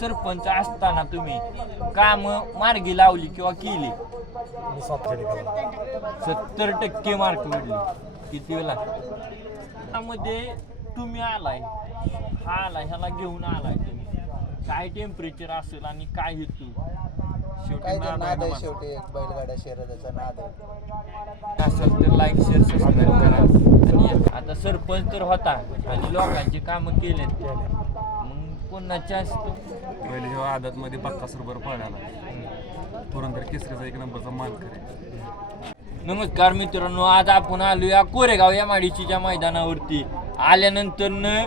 सरपंच असताना तुम्ही काम मार्गी लावली किंवा केली? मी स्वतः केला. सत्तर टक्के मार्क पडले किती वेळा? त्यामध्ये तुम्ही आलाय. हा आलाय ह्याला घेऊन आलाय तुम्ही. काय टेम्परेचर असेल आणि काय हेतू? शेवटी काय ते नाद आहे नाद ना आहे माझा. शेवटी. एक बैलगाड्या शर्यतीचा नाद आहे. असेल तर लाईक शेअर सबस्क्राईब करा. आणि आता सरपंच तर होता. आणि लोकांची कामं केलेत. मग कोणाच्या पहिले जेव्हा आदत मध्ये बक्कासूर बरोबर पळाला. पुरंदर केसरीचा एक नंबरचा मान करे नमस्कार मित्रांनो आज आपण आलो या कोरेगाव या माडीच्या मैदानावरती. आल्यानंतर न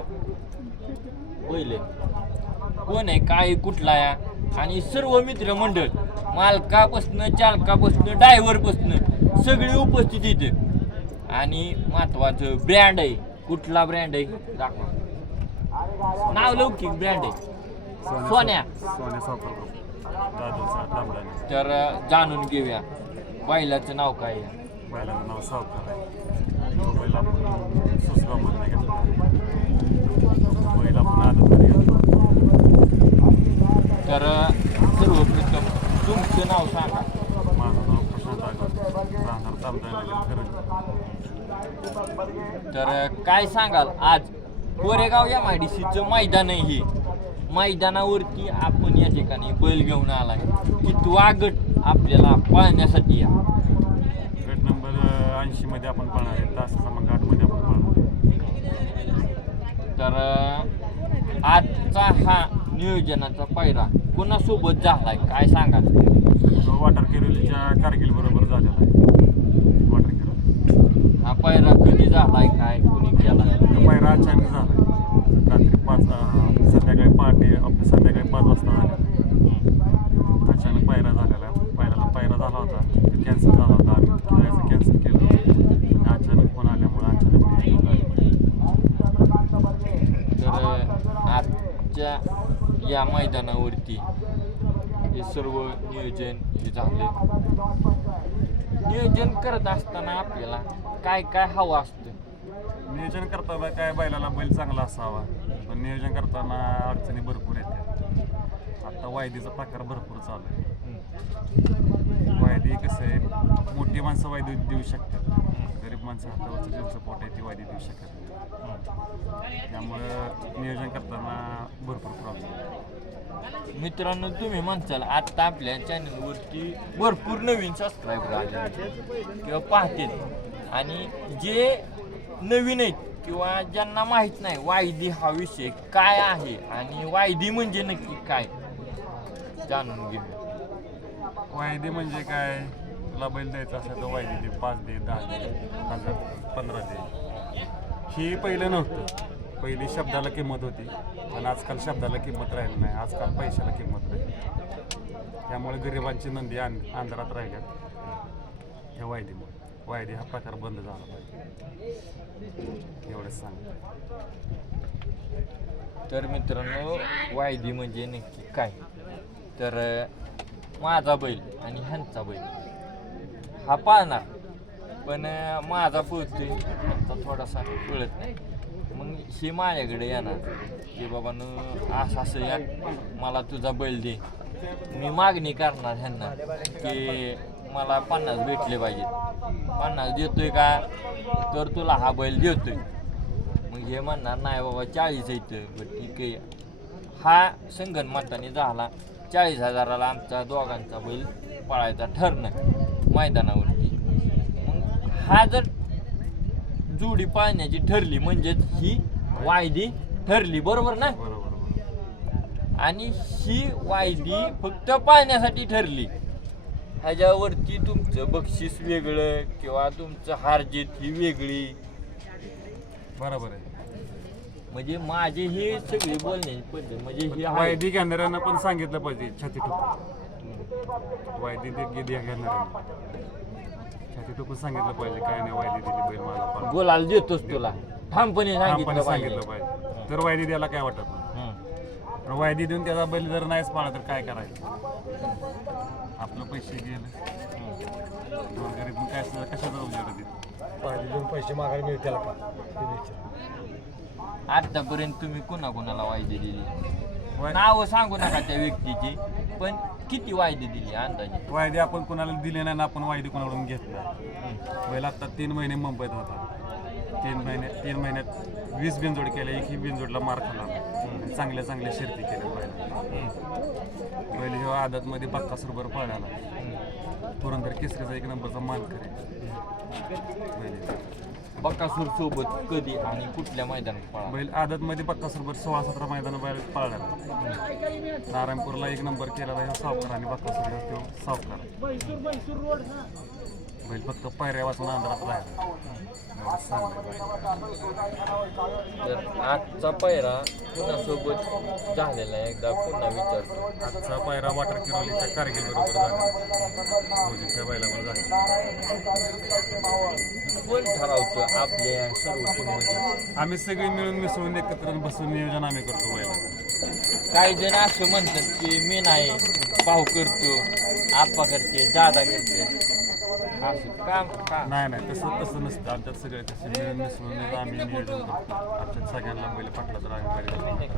पहिले. कोण आहे? काय कुठला या आणि सर्व मित्र मंडळ मालकापासनं चालकापासनं ड्रायव्हरपासनं सगळी उपस्थित इथे. आणि महत्वाचं ब्रँड आहे. कुठला ब्रँड आहे? दाखवा. नाव लौकिक ब्रँड आहे सोन्या सोन्या सावकार दादूचा दामदाने तर जाणून घेऊया. बैलाचं नाव काय आहे? बैलाचं नाव सावकार आहे. तो बैल आपण सुसगावमध्ये घेतला बैल आपण आदत मध्ये घेतला तर सर्वप्रथम तुमचं नाव सांगा. माझं नाव प्रशांत राहणार करंज तर काय सांगाल आज? कोरेगाव या माडीसीचं मैदान आहे. हे मैदानावरती आपण या ठिकाणी बैल घेऊन आलाय. कितवा गट आपल्याला पाळण्यासाठी या. गट नंबर ऐंशी मध्ये आपण पळणार आहे. तास क्रमांक आठमध्ये आपण पळणार आहे. तर आजचा हा नियोजनाचा पैरा कोणासोबत झालाय? काय सांगाल? तो वाटर केरोलीच्या कारगिल बरोबर झालेला आहे. पैरा कधी झालाय काय? कुणी केला पायरा अचानक झाला रात्री पाच अं, संध्याकाळी पहाटे आपल्या संध्याकाळी पाच वाजता झाला. अचानक पायरा झालेला. पहिल्याला पायरा झाला होता. तो कॅन्सल झाला होता आम्ही. खेळायचं कॅन्सल केलं आणि अचानक फोन आल्यामुळे अचानक झालं. तर आजच्या या मैदानावरती हे सर्व नियोजन हे झाले. नियोजन करत असताना आपल्याला काय काय हवं असतं नियोजन करताना काय बैलाला बैल चांगला असावा. पण नियोजन करताना अडचणी भरपूर येतात. आता वायदीचा प्रकार भरपूर चालू आहे. वायदी कसं आहे? मोठी माणसं वायदी देऊ शकतात. माणसं हातावरचं ज्यांचं पोट आहे ती देऊ शकत नाही. त्यामुळं नियोजन करताना भरपूर प्रॉब्लेम मित्रांनो तुम्ही म्हणसाल आता आपल्या चॅनलवरती भरपूर नवीन सबस्क्रायबर आले किंवा पाहतील आणि जे नवीन आहेत किंवा ज्यांना माहीत नाही वायदी हा विषय काय आहे आणि वायदी म्हणजे नक्की काय? जाणून घेऊ वायदे म्हणजे काय? तुला बैल द्यायचा असेल तर वायदे दे पाच दे दहा दे हजार पंधरा दे. हे पहिलं नव्हतं. पहिली शब्दाला किंमत होती. पण आजकाल शब्दाला किंमत राहिली नाही. आजकाल पैशाला किंमत राहिली त्यामुळे गरिबांची नंदी आं आंध्रात राहिल्यात. ह्या वायदेमुळे वायदे हा प्रकार बंद झाला पाहिजे. एवढंच सांग तर मित्रांनो वायदी म्हणजे नक्की काय? तर माझा बैल आणि ह्यांचा बैल. हा पाळणार. पण माझा पळतोय. आता थोडासा कळत नाही. मग हे माझ्याकडे येणार. की बाबानं असं असं या. मला तुझा बैल दे. मी मागणी करणार ह्यांना की मला पन्नास भेटले पाहिजेत. पन्नास देतोय का? तर तुला हा बैल देतोय. मग हे म्हणणार नाही बाबा चाळीस येतं बरं ठीक आहे. हा संगणमताने झाला. चाळीस हजाराला आमचा दोघांचा बैल पळायचा ठरणं मैदानावरती. मग हा जर जोडी पाळण्याची ठरली म्हणजेच ही वायदी ठरली बरोबर ना? आणि ही वायदी फक्त पाळण्यासाठी ठरली. ह्याच्यावरती तुमचं बक्षीस वेगळं किंवा तुमचं हारजीत ही वेगळी. बरोबर आहे. म्हणजे माझी ही सगळी बोलण्याची पद्धत म्हणजे ही. वायदी घेणाऱ्यांना पण सांगितलं पाहिजे छाती ठोकून. वायदी दे गे- द्या घेणाऱ्यांना छाती ठोकून सांगितलं पाहिजे काय नाही वायदी दिली बैल मला. बोलायला देतोच तुला. ठामपणे सांगितलं ठामपणे पाहिजे. सांगितलं पाहिजे. तर वायदी द्यायला काय वाटत? नाही. पण वायदी देऊन त्याचा बैल जर नाहीच पाळला तर काय करायचं? आपलं पैसे गेले. गरीब मग काय कशाचा उजेड देत पैसे मागायला मिळतील का ते विचार. आतापर्यंत तुम्ही कुणा कुणाला वायदी दिली? नाव सांगू नका त्या व्यक्तीची पण किती वायदे दिली अंदाजे? वायदे आपण कोणाला दिले नाही ना आपण वायदे कोणाकडून घेतला पहिला आता तीन महिने मुंबईत होता. तीन महिने तीन महिन्यात वीस बिनजोड केल्या एकही बिनजोडला मार खाला चांगल्या चांगल्या शर्ती केल्या पहिला बैल ह्यो आदतमध्ये बत्तास रुपये पळाला. पुरंदर केसरीचा एक नंबरचा मान करे बकासूर सोबत कधी आणि कुठल्या मैदानात पळा बैल आदतमध्ये रुपये सोळा सतरा मैदान बैल पळाला नारायणपूरला एक नंबर केलेला ह्यो सावकार आणि ह्यो तो सावकार. बैल फक्त पायऱ्या वाचून अंधारात राहिला. तर आजचा पैरा कुणासोबत झालेला आहे? एकदा पुन्हा विचारतो. आजचा पायरा वॉटर किरोलीच्या कारगिल बरोबर झाला बैलावर झाला. कोण ठरवतं आपल्या सर्व टीममध्ये आम्ही सगळे मिळून मिसळून एकत्र बसून नियोजन आम्ही करतो बैला काही जण असं म्हणतात की मी नाही भाऊ करतो आप्पा करते दादा करते. असं काम का? नाही नाही तसं तसं नसतं. आमच्यात सगळे तसे मिळून मिसळून आम्ही नियोजन करतो. आमच्यात सगळ्यांना बैल पटला तर आम्ही बैल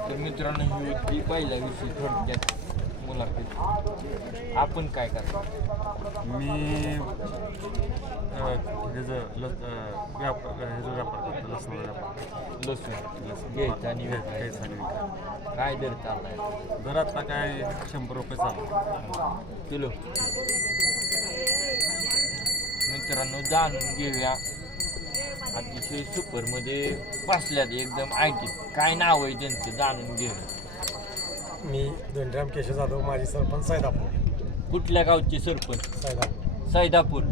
तर मित्रांनो ही होती पहिल्या विषयी थोडक्यात. मुलाखत आपण काय करतो मी ह्याचं लस व्यापार ह्याचा व्यापार करतो लसणाचा व्यापार लसूण. लसूण. घ्यायचं आणि घ्यायचं विकायचं. घ्यायचं आणि विकायचं. काय दर चाललाय? दर आता काय शंभर रुपये चालू किलो? मित्रांनो जाणून घेऊया. अतिशय सुपरमध्ये बसल्यात एकदम आयटीत. काय नाव आहे त्यांचं जाणून घेऊया. मी धनराम केशव जाधव माजी सरपंच सैदापूर. कुठल्या गावचे सरपंच? सैदापूर. सैदापूर.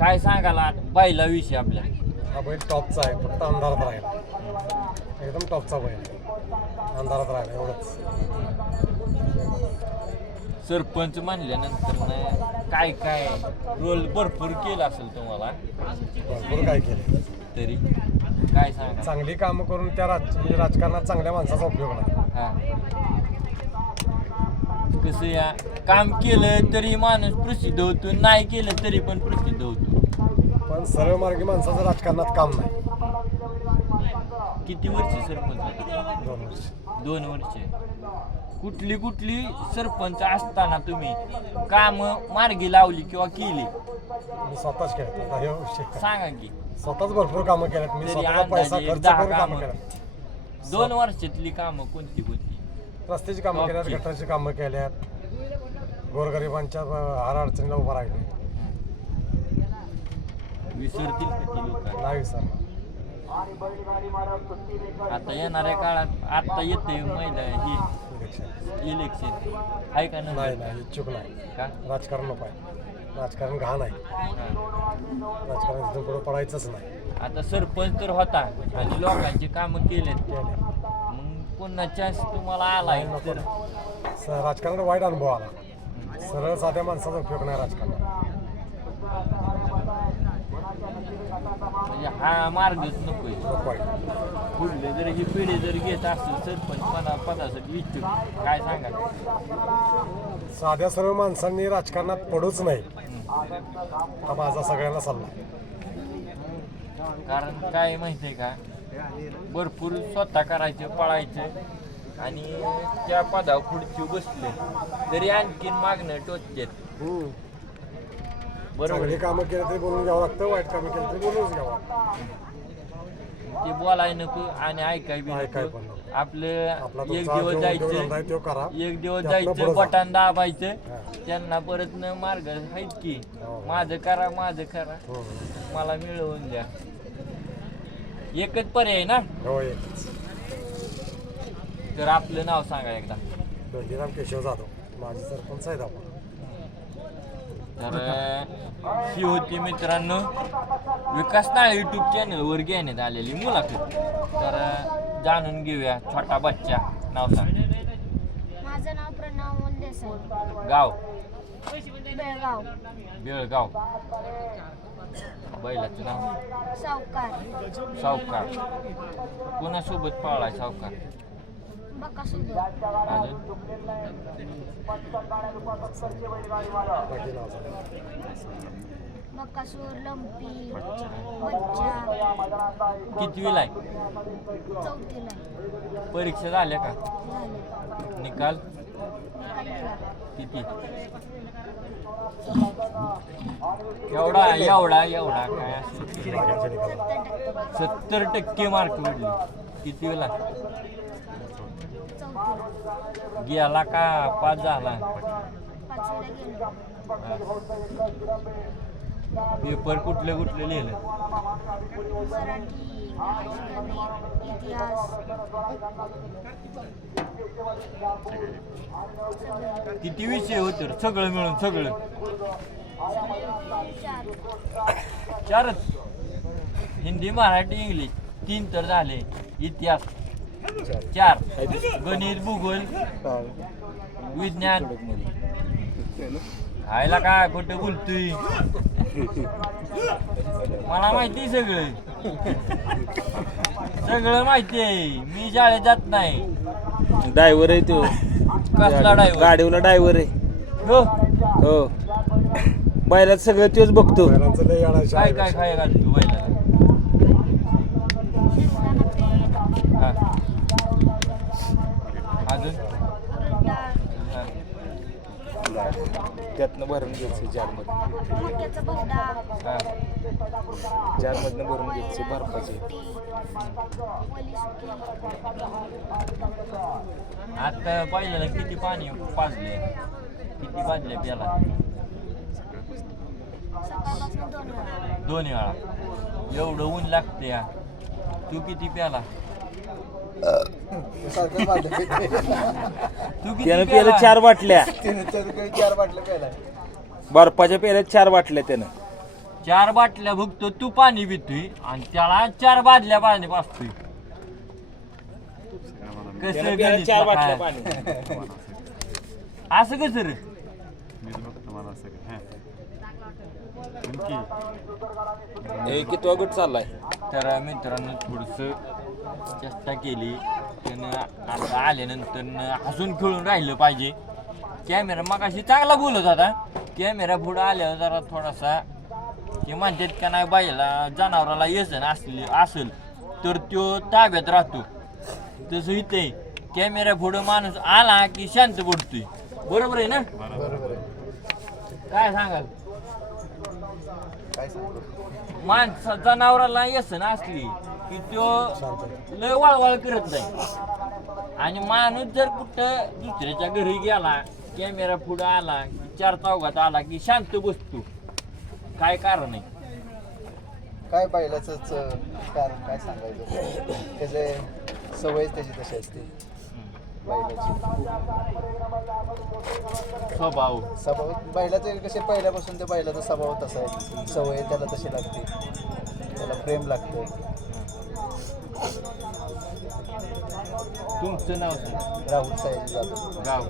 काय सांगाला बैलाविषयी आपल्या. हा बैल टॉपचा आहे फक्त अंधारात राहिला. एकदम टॉपचा बैल अंधारात राहिला एवढंच. सरपंच म्हणल्यानंतर ना काय काय? रोल भरपूर केला असेल तुम्हाला. भरपूर काय केलं? तरी. काय सांगा? चांगली कामं करून त्या राज म्हणजे राजकारणात चांगल्या माणसाचा उपयोग नाही हा. कसं या काम केलं तरी माणूस प्रसिद्ध होतो नाही केलं तरी पण प्रसिद्ध होतो. पण सरळ मार्गी माणसाचं राजकारणात काम नाही. किती वर्ष सरपंच होते? दोन वर्ष. दोन वर्ष. कुठली कुठली सरपंच असताना तुम्ही काम मार्गी लावली किंवा केली? मी स्वतःच आता हे विषय सांगा की. स्वतःच भरपूर कामं केल्यात मी तरी स्वतःचा पैसा अंदाजे खर्च दहा करून कामं कामं. केल्यात दोन वर्षातली कामं कोणती कोणती? रस्त्याची कामं केल्यात. गटारची कामं केल्यात. गोरगरिबांच्या हार अडचणीला उभं राहिले. विसरतील का ती लोक? नाही सर आता येणाऱ्या काळात आता येते मैदान ही. इलेक्शन. आहे का नाही नाही इच्छुक नाही. का? राजकारण नको आहे. राजकारण घाण आहे. राजकारण तिथून पुढे पडायचंच नाही. आता सरपंच तर होता आणि लोकांची कामं केलेत. केले. मग पुन्हा चान्स तुम्हाला आलाय तर स- राजकारणात वाईट अनुभव आला. सरळ साध्या माणसाचा उपयोग नाही राजकारणात म्हणजे हा मार्गच नकोय. नको आहे. पुढले. जर ही पिढी जर घेत असेल सरपंच पदा पदासाठी इच्छुक. काय सांगा साध्या सर्व माणसांनी राजकारणात पडूच नाही. हा माझा सगळ्यांना सल्ला. आहे. कारण काय माहितीये का? भरपूर स्वतः करायचं पळायचं. आणि त्या पदावर खुर्ची बसले. तरी आणखीन मागणं टोचतेत. बरोबर. चांगली कामं केली तरी बोलून घ्यावं लागतं वाईट कामं केली तरी बोलूनच घ्यावं ते बोलाय नको आणि ऐकाय बी ऐकाय नको. पण नको. आपलं आपला एक तुमचा दिवस जो उद्योगधंदा आहे जायचं तो करा. एक दिवस जायचं पुढं जा. बटन दाबायचं. हा. त्यांना परत न मार्ग आहेत की. हो. माझं करा माझं करा. हो. मला मिळवून द्या. एकच पर्याय ना? हो तर आपलं नाव सांगा एकदा. दंडीराम केशव जाधव. माझी सरपंच आहे आपण तर ही होती मित्रांनो. विकास नाळ युट्यूब चॅनलवर घेण्यात आलेली मुलाखत. तर जाणून घेऊया छोटा बच्चा. नाव सांग. माझं नाव प्रणव गाव? बेळगाव. बेळगाव. बैलाचं नाव? सावकार. सावकार. कोणासोबत पाळाय सावकार? बकासूर लंपी कितवीला चौथीला. परीक्षा झाल्या का? निकाल. किती? एवढा एवढा एवढा. काय असेल सत्तर टक्के. सत्तर टक्के मार्क पडले कितवीला चौथीला गेला का? पास झाला. पेपर कुठले कुठले लिहिलं? किती विषय होते सगळं मिळून सगळं. चारच. हिंदी मराठी इंग्लिश. तीन तर झाले. इतिहास. चार. गणित भूगोल विज्ञान. खायला काय कुठं बोलतोय? मला माहिती आहे सगळं. सगळं माहिती आहे. मी शाळेत जात नाही. ड्रायव्हर आहे तो. कसला ड्रायव्हर? गाडीवर ड्रायव्हर आहे. हो? हो. बैलात सगळं तोच बघतो. काय. काय खाय घालतो बैलाला? अजून? हा. त्यातनं भरून घ्यायचं भरडा हा. जारमधनं भरून घ्यायचं बर्फाचे. सुकी आता पहिल्याला किती पाणी पाजले? किती पाजले प्याला? सकाळपासून दोन वेळा. एवढं ऊन लागते या. तू किती प्याला? त्यानं प्याला पेलं चार बाटल्या. तिने तर काही चार बाटलं प्यायला. बर्फाच्या पेल्यात चार बाटल्या त्यानं. चार बाटल्या बघतो तू पाणी पितोय आणि त्याला चार बादल्या पाणी त्यानं कसं चार? बाटल्या पाणी. असं कसं रे? बघतो मला हां हे कितवा गट चाललाय? तर मित्रांनो थोडस चेष्टा केली. त्यानं आता आल्यानंतर हसून खेळून राहिलं पाहिजे. कॅमेरा मग अशी चांगला बोलत होता. कॅमेरा पुढं आल्यावर जरा थोडासा ते म्हणतात का नाही बाईला जनावराला येसन असले असेल तर तो ताब्यात राहतो. तसं इथे कॅमेरा पुढं माणूस आला की शांत पडतोय. बरोबर आहे ना? काय सांगाल? माणसा जनावराला येसन असली. की तो लय वळवळ करत नाही आणि माणूस जर कुठं दुसऱ्याच्या घरी गेला कॅमेरा पुढं आला की चार चौघात आला की शांत बसतो. काय कारण आहे? काय बैलाच कारण काय सांगायचं? त्याचे सवय त्याची तशी असते. बैलाची. स्वभाव. स्वभाव. बैलाचे कसे पहिल्यापासून ते बैलाचा स्वभाव तसा आहे. सवय त्याला तशी लागते. त्याला प्रेम लागतं. तुमचं नाव सांग. राहुल साहेब जाधव. गाव.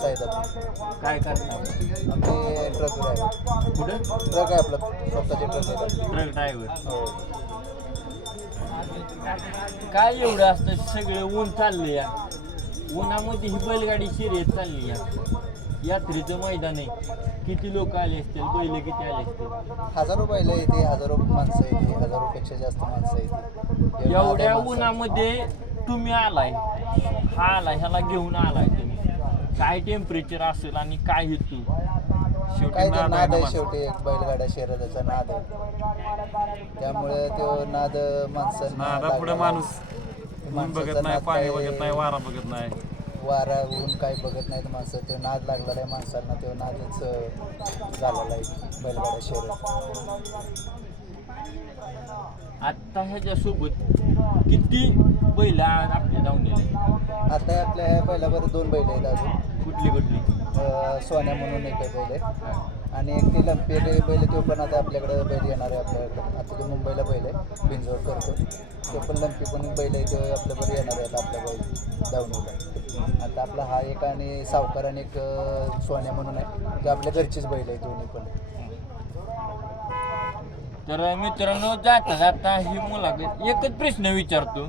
साहेब काय करता आम्ही ट्रक ड्रायव्हर कुठं? ट्रक आहे आपलं. स्वतःचे ट्रक आहे ट्रक ड्रायव्हर हो. काय एवढं असतं? सगळं ऊन चाललं या. उन्हामध्ये ही बैलगाडी शर्यत चालली या. यात्रेचं मैदान आहे. किती लोक आले असतील? बैल किती आले असतील? हजारो बैल येते हजारो माणसं येते हजारोपेक्षा जास्त माणसं येते एवढ्या उन्हामध्ये तुम्ही आलाय. हा आलाय ह्याला घेऊन आलाय तुम्ही. काय टेम्परेचर असेल आणि काय हेतू? काय नाद आहे. शेवटी. एक बैलगाड्या शर्यतीचा नाद आहे. त्यामुळे तो नाद माणसांना नादा पुढे माणूस बघत नाही नाद पाणी बघत नाही वारा बघत नाही. वारा ऊन काय बघत नाहीत माणसं. तो नाद लागलेला आहे माणसांना. तो नादच झालेला आहे बैलगाड्या शर्यत. आता ह्याच्यासोबत किती बैल आपल्या धावलेले आता आपल्या ह्या बैलावर दोन बैल आहेत अजून. कुठली कुठली? अं, सोन्या म्हणून एक आहे बैल. आहे आणि एक ते लंपी एक बैल. तो पण आता आपल्याकडे बैल येणार आहे आपल्याकडे. आता तो मुंबईला बैल आहे. बिंजोड करतो. तो पण लंपी पण बैल आहे. तो आपल्याकडे येणार आहे आता आपल्या बैल धावणीला. आता आपला हा एक आणि सावकार आणि एक अं, सोन्या म्हणून आहे. ते आपल्या घरचीच बैल आहे दोन्ही पण. तर मित्रांनो जाता जाता ही मुलाखत एकच प्रश्न विचारतो.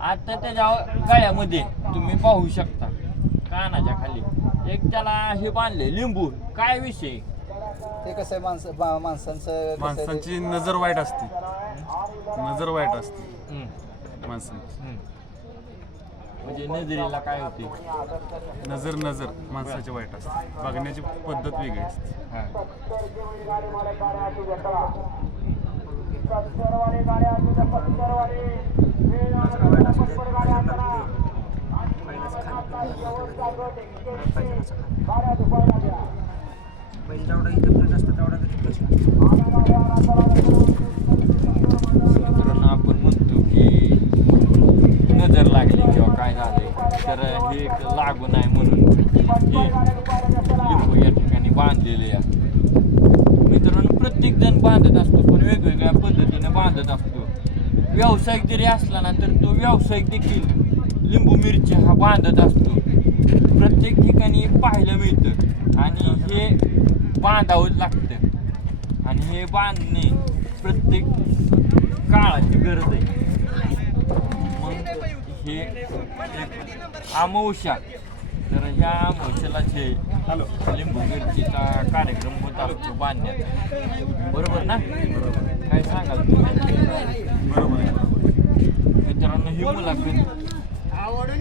आता त्याच्या गळ्यामध्ये तुम्ही पाहू शकता कानाच्या खाली. एक त्याला हे बांधले लिंबू. काय विषय? ते कसं आहे माणसं मा- माणसांचं कसं आहे ते- माणसांची नजर वाईट असते. नजर वाईट असते. हम्म, माणसांची. हम्म. म्हणजे नजरेला काय होते? नजर नजर माणसाची वाईट असते. बघण्याची पद्धत वेगळी असते. हा. मित्रांनो आपण म्हणतो की नजर लागली किंवा काय झालंय तर हे एक लागू नाही म्हणून हे लिंबू या ठिकाणी बांधलेले आहे. मित्रांनो प्रत्येक जण बांधत असतो पण वेगवेगळ्या पद्धतीने बांधत असतो. व्यावसायिक जरी असला ना तर तो व्यावसायिक देखील लिंबू मिरची हा बांधत असतो. प्रत्येक ठिकाणी पाहायला मिळतं. आणि हे बांधावंच लागतं. आणि हे बांधणे प्रत्येक काळाची गरज आहे. हे एक अमावस्या तर ह्या अमावस्याला जे लिंबू मिरचीचा कार्यक्रम होत असतो बांधण्याचा बरोबर ना? काय सांगाल बरोबर मित्रांनो ही मुलाखत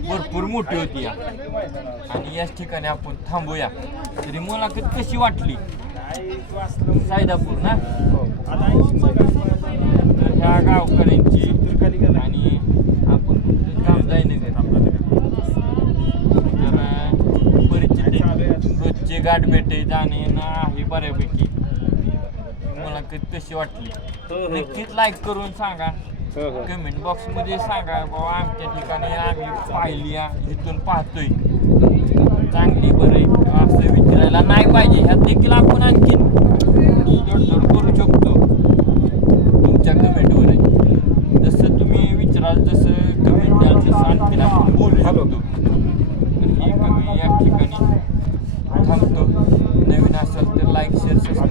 भरपूर मोठी होती या. आणि याच ठिकाणी आपण थांबूया. तरी मुलाखत कशी वाटली? सायदापूर ना? तर ह्या गावकऱ्यांची आणि जाईनगर तर परिचित रोजची गाठ भेटे जाणे ना आहे बऱ्यापैकी. मुलाखत कशी वाटली? नक्कीच लाईक करून सांगा. कमेंट बॉक्समध्ये सांगा बाबा आमच्या ठिकाणी आम्ही पाहिली इथून पाहतोय. चांगली बरे असं विचारायला नाही पाहिजे. ह्यात देखील आपण आणखीन जोडजोड करू शकतो. तुमच्या कमेंटवर जसं तुम्ही विचाराल जसं त्यांचे सांगते आपण बोलू शकतो. ठीक आहे मी या ठिकाणी थांबतो. नवीन असेल तर लाईक शेअर सबस्क्राईब